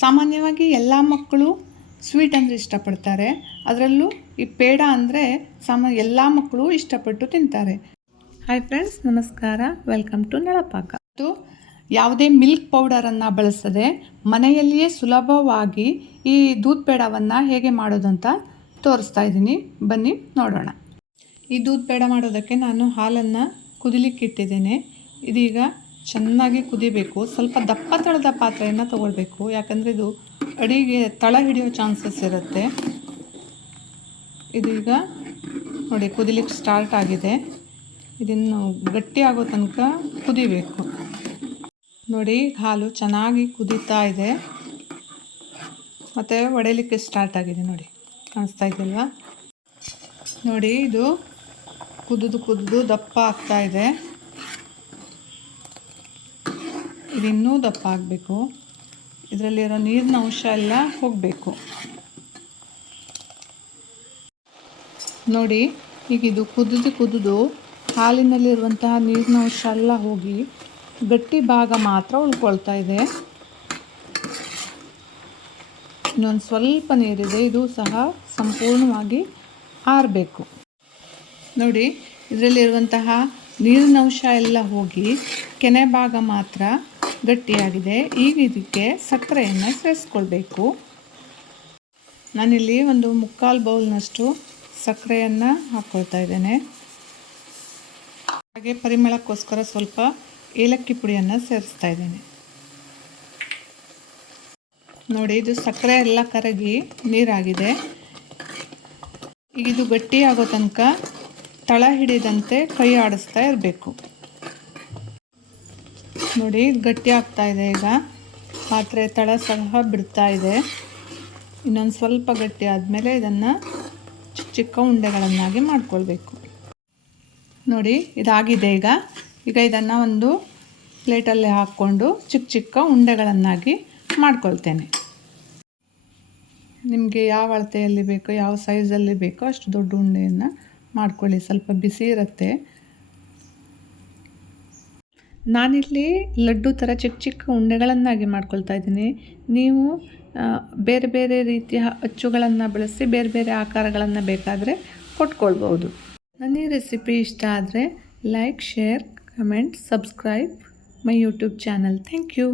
ಸಾಮಾನ್ಯವಾಗಿ ಎಲ್ಲ ಮಕ್ಕಳು ಸ್ವೀಟ್ ಅಂದರೆ ಇಷ್ಟಪಡ್ತಾರೆ. ಅದರಲ್ಲೂ ಈ ಪೇಡ ಅಂದರೆ ಸಾಮಾ, ಎಲ್ಲ ಮಕ್ಕಳು ಇಷ್ಟಪಟ್ಟು ತಿಂತಾರೆ. ಹಾಯ್ ಫ್ರೆಂಡ್ಸ್ ನಮಸ್ಕಾರ. ವೆಲ್ಕಮ್ ಟು ನಳಪಾಕ ಮತ್ತು ಯಾವುದೇ ಮಿಲ್ಕ್ ಪೌಡರನ್ನು ಬಳಸದೆ ಮನೆಯಲ್ಲಿಯೇ ಸುಲಭವಾಗಿ ಈ ದೂದ್ ಪೇಡವನ್ನು ಹೇಗೆ ಮಾಡೋದು ಅಂತ ತೋರಿಸ್ತಾ ಇದ್ದೀನಿ. ಬನ್ನಿ ನೋಡೋಣ. ಈ ದೂದ್ ಪೇಡ ಮಾಡೋದಕ್ಕೆ ನಾನು ಹಾಲನ್ನು ಕುದಿಲಿಕ್ಕೆ ಇಟ್ಟಿದ್ದೇನೆ. ಇದೀಗ ಚೆನ್ನಾಗಿ ಕುದಿಬೇಕು. ಸ್ವಲ್ಪ ದಪ್ಪ ತಳದ ಪಾತ್ರೆಯನ್ನು ತಗೊಳ್ಬೇಕು. ಯಾಕಂದರೆ ಇದು ಅಡಿಗೆ ತಳ ಹಿಡಿಯೋ ಚಾನ್ಸಸ್ ಇರುತ್ತೆ. ಇದೀಗ ನೋಡಿ ಕುದಿಲಿಕ್ಕೆ ಸ್ಟಾರ್ಟ್ ಆಗಿದೆ. ಇದನ್ನು ಗಟ್ಟಿ ಆಗೋ ತನಕ ಕುದಿಬೇಕು. ನೋಡಿ ಹಾಲು ಚೆನ್ನಾಗಿ ಕುದೀತಾ ಇದೆ. ಮತ್ತು ಒಡೆಯಲಿಕ್ಕೆ ಸ್ಟಾರ್ಟ್ ಆಗಿದೆ ನೋಡಿ. ಕಾಣಿಸ್ತಾ ಇದೆಯಲ್ವಾ? ನೋಡಿ ಇದು ಕುದಿದು ಕುದಿದು ದಪ್ಪ ಆಗ್ತಾ ಇದೆ. ಇದು ಇನ್ನೂ ದಪ್ಪ ಆಗಬೇಕು. ಇದರಲ್ಲಿರೋ ನೀರಿನ ಅಂಶ ಎಲ್ಲ ಹೋಗಬೇಕು. ನೋಡಿ, ಈಗ ಇದು ಕುದಿದು ಕುದಿದು ಹಾಲಿನಲ್ಲಿರುವಂತಹ ನೀರಿನ ಅಂಶ ಎಲ್ಲ ಹೋಗಿ ಗಟ್ಟಿ ಭಾಗ ಮಾತ್ರ ಉಳ್ಕೊಳ್ತಾ ಇದೆ. ಇನ್ನೊಂದು ಸ್ವಲ್ಪ ನೀರಿದೆ, ಇದು ಸಹ ಸಂಪೂರ್ಣವಾಗಿ ಆರಬೇಕು. ನೋಡಿ, ಇದರಲ್ಲಿರುವಂತಹ ನೀರಿನ ಅಂಶ ಎಲ್ಲ ಹೋಗಿ ಕೆನೆ ಭಾಗ ಮಾತ್ರ ಗಟ್ಟಿಯಾಗಿದೆ. ಈಗ ಇದಕ್ಕೆ ಸಕ್ಕರೆಯನ್ನು ಸೇರಿಸ್ಕೊಳ್ಬೇಕು. ನಾನಿಲ್ಲಿ ಒಂದು ಮುಕ್ಕಾಲು ಬೌಲ್ನಷ್ಟು ಸಕ್ಕರೆಯನ್ನು ಹಾಕ್ಕೊಳ್ತಾ ಇದ್ದೇನೆ. ಹಾಗೆ ಪರಿಮಳಕ್ಕೋಸ್ಕರ ಸ್ವಲ್ಪ ಏಲಕ್ಕಿ ಪುಡಿಯನ್ನು ಸೇರಿಸ್ತಾ ಇದ್ದೇನೆ. ನೋಡಿ, ಇದು ಸಕ್ಕರೆ ಎಲ್ಲ ಕರಗಿ ನೀರಾಗಿದೆ. ಈಗ ಇದು ಗಟ್ಟಿಯಾಗೋ ತನಕ ತಳ ಹಿಡಿದಂತೆ ಕೈ ಆಡಿಸ್ತಾ ಇರಬೇಕು. ನೋಡಿ, ಗಟ್ಟಿ ಆಗ್ತಾ ಇದೆ ಈಗ. ಪಾತ್ರೆ ತಳ ಸಹ ಬಿಡ್ತಾ ಇದೆ. ಇನ್ನೊಂದು ಸ್ವಲ್ಪ ಗಟ್ಟಿ ಆದಮೇಲೆ ಇದನ್ನು ಚಿಕ್ಕ ಚಿಕ್ಕ ಉಂಡೆಗಳನ್ನಾಗಿ ಮಾಡ್ಕೊಳ್ಬೇಕು. ನೋಡಿ, ಇದಾಗಿದೆ ಈಗ. ಈಗ ಇದನ್ನು ಒಂದು ಪ್ಲೇಟಲ್ಲೇ ಹಾಕ್ಕೊಂಡು ಚಿಕ್ಕ ಚಿಕ್ಕ ಉಂಡೆಗಳನ್ನಾಗಿ ಮಾಡ್ಕೊಳ್ತೇನೆ. ನಿಮಗೆ ಯಾವ ಅಳತೆಯಲ್ಲಿ ಬೇಕೋ, ಯಾವ ಸೈಜಲ್ಲಿ ಬೇಕೋ ಅಷ್ಟು ದೊಡ್ಡ ಉಂಡೆಯನ್ನು ಮಾಡ್ಕೊಳ್ಳಿ. ಸ್ವಲ್ಪ ಬಿಸಿ ಇರುತ್ತೆ. ನಾನಿಲ್ಲಿ ಲಡ್ಡು ಥರ ಚಿಕ್ಕ ಚಿಕ್ಕ ಉಂಡೆಗಳನ್ನಾಗಿ ಮಾಡ್ಕೊಳ್ತಾ ಇದ್ದೀನಿ. ನೀವು ಬೇರೆ ಬೇರೆ ರೀತಿಯ ಅಚ್ಚುಗಳನ್ನು ಬಳಸಿ ಬೇರೆ ಬೇರೆ ಆಕಾರಗಳನ್ನು ಬೇಕಾದರೆ ಕೊಟ್ಕೊಳ್ಬೋದು ನನ್ನ ಈ ರೆಸಿಪಿ ಇಷ್ಟ ಆದರೆ like, share, comment, subscribe my YouTube channel. Thank you.